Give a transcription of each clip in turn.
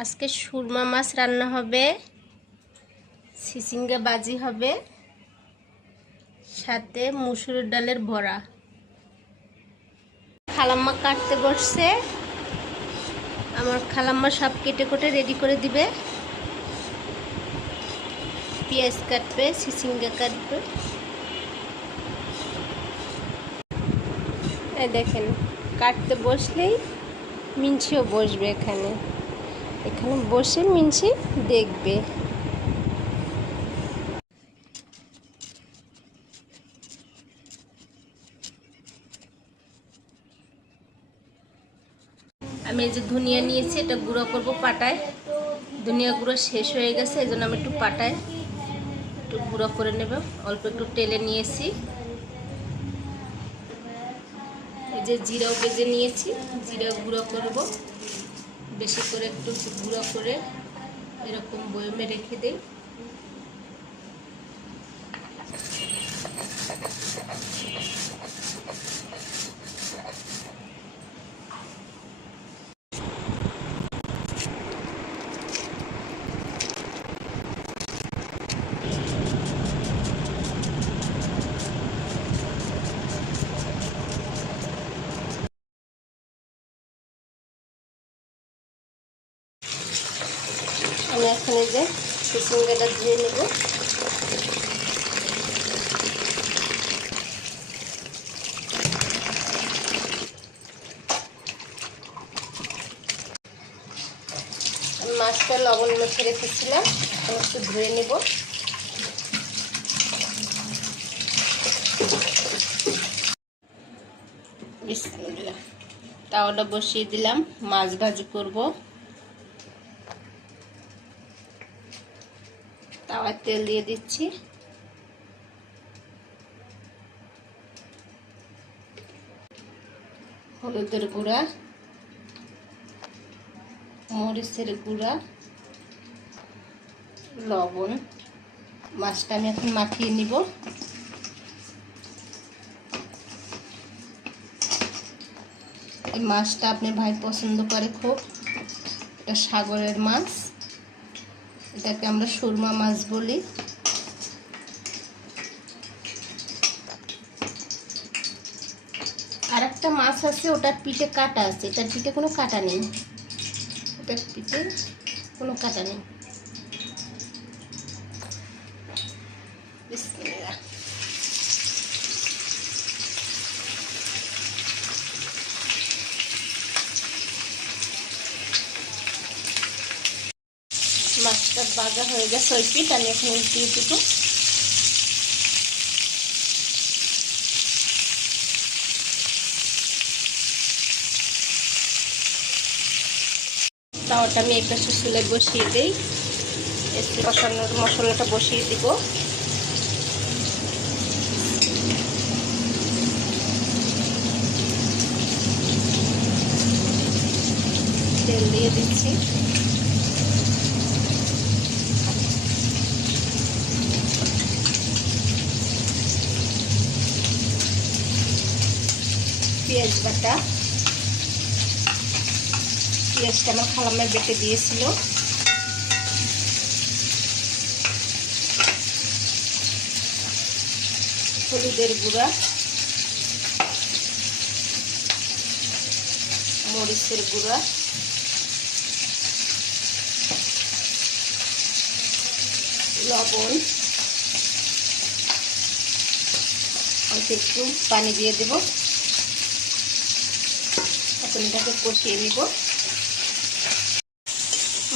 আজকে সুরমা মাছ রান্না হবে, সিসিঙ্গা বাজি হবে, সাথে মুসুরের ডালের বড়া। খালাম্মা কাটতে বসছে। আমার খালাম্মা সব কেটে কেটে রেডি করে দিবে। পেঁয়াজ কাটবে, সিসিঙ্গা কাটবে। দেখেন, কাটতে বসলেই মিনছিও বসবে এখানে। এখানে বসে মিনছি, দেখবে। আমি এই যে ধনিয়া নিয়েছি, এটা গুঁড়ো করব পাটায়। ধনিয়া গুঁড়ো শেষ হয়ে গেছে, এই জন্য আমি একটু পাটায় একটু গুঁড়ো করে নেব। অল্প একটু টেলে নিয়েছি। এই যে জিরাও বেজে নিয়েছি, জিরা গুঁড়ো করব। বেশি করে একটু গুঁড়ো করে এরকম বয়মে রেখে দিই। আমি এখন এই যে সিসিঙ্গাটা ধুয়ে নেব। মাছটা লবণ মেখে রেখেছিলাম, এখন একটু ধুয়ে নেব। তাওয়াটা বসিয়ে দিলাম, মাছ ভাজি করব। তাওয়ার তেল দিয়ে দিচ্ছি। হলুদের গুঁড়া, মরিচের গুঁড়া, লবণ। মাছটা আমি এখন মাখিয়ে নিব। এই মাছটা আপনার ভাই পছন্দ করে খুব। এটা সাগরের মাছ। এটাকে আমরা সুরমা মাছ বলি। আর একটা মাছ আছে, ওটার পিঠে কাটা আছে। এটার পিঠে কোনো কাটা নেই। ওটার পিঠে কোনো কাটা নেই। মাছটা বাজা হয়ে গেছে ওই পিঠ, আমি এখন উল্টিয়ে দিব। তাওয়াটা আমি একটা সুসুলে বসিয়ে দিই। একটু কষানোর মশলাটা বসিয়ে দিব। তেল দিয়ে দিচ্ছি। পেঁয়াজ বাটা। পেঁয়াজটা আমার খালামের বেটে দিয়েছিল। হলুদের গুঁড়া। মরিচের গুঁড়া। লবণ। অল্প একটু পানি দিয়ে দেবো। এখন এটাকে কষিয়ে নিব।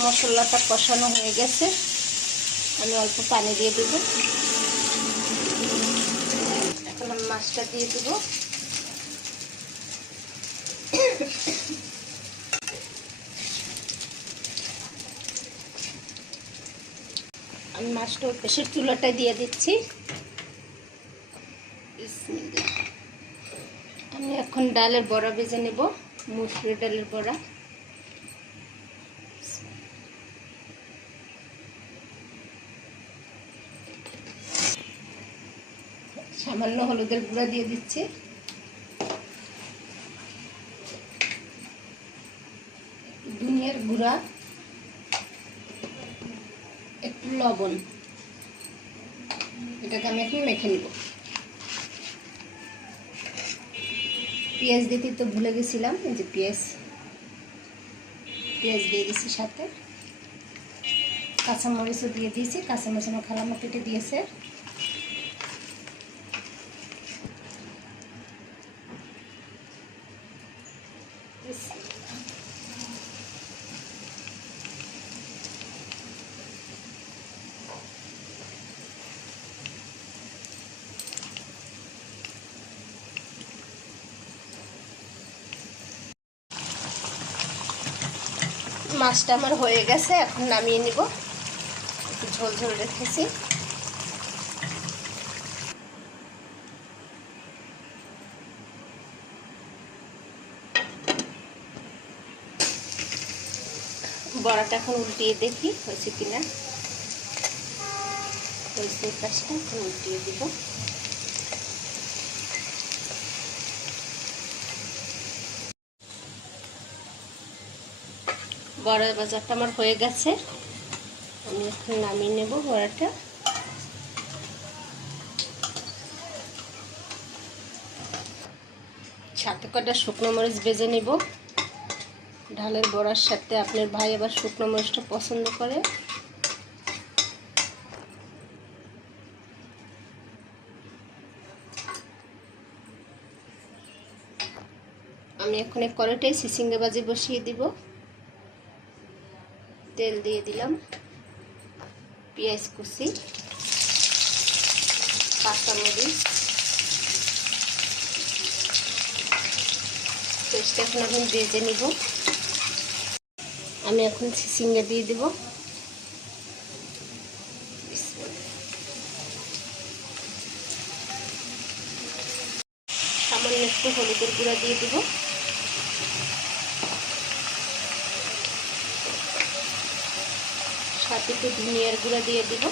মশলাটা কষানো হয়ে গেছে। আমি অল্প পানি দিয়ে দেব। এখন আমি মাছটা দিয়ে দেব। আমি মাছটা পেশের চুলাটা দিয়ে দিচ্ছি। আমি এখন ডালের বড়া ভেজে নেব। মুসুরি ডালের বড়া। সামান্য হলুদের গুঁড়া দিয়ে দিচ্ছি। ধনিয়ার গুঁড়া। একটু লবণ। এটাকে আমি এখন মেখে নিব। পেঁয়াজ দিতে তো ভুলে গেছিলাম, এই যে পেঁয়াজ পেঁয়াজ দিয়ে দিয়েছি সাথে। কাঁচামরিচও দিয়ে দিয়েছি, কাঁচামরিচ আমার খালামা কেটে দিয়েছে। মাছটা আমার হয়ে গেছে, এখন নামিয়ে নিব। একটু ঝোল ঝোল রেখেছি। বড়াটা এখন উল্টিয়ে দেখি, হয়েছে কিনা। হয়েছে পাশটা উল্টিয়ে দিব। বড়া বাজারটা আমার হয়ে গেছে। আমি এখন নামিয়ে নেব বড়াটা। সাথে কটা শুকনো মরিচ বেজে নিব। ঢালের বড়ার সাথে আপনার ভাই আবার শুকনো মরিচটা পছন্দ করে। আমি এখন এই কড়াইটাই সিসিঙ্গে বাজে বসিয়ে দিব। তেল দিয়ে দিলাম। পেঁয়াজ কুচি, কাঁচামরিচ। পেস্টটা এখন এখন ভেজে নিব। আমি এখন সিঙ্গা দিয়ে দেব। সামান্য একটু হলুদের গুঁড়া দিয়ে দেবো। সাথে একটু ধনিয়ার গুঁড়া দিয়ে দিব।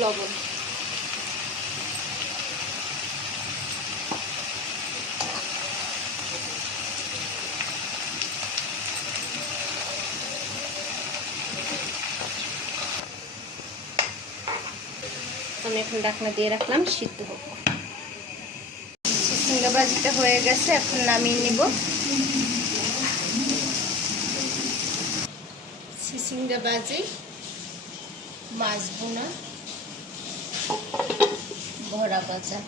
লবণ। আমি এখন ডাকনা দিয়ে রাখলাম সিদ্ধ হোক সিঙ্গা ভাজিটা হয়ে গেছে এখন নামিয়ে নিব। সিসিঙ্গা ভাজি মাছ বোনা ভরা বাজা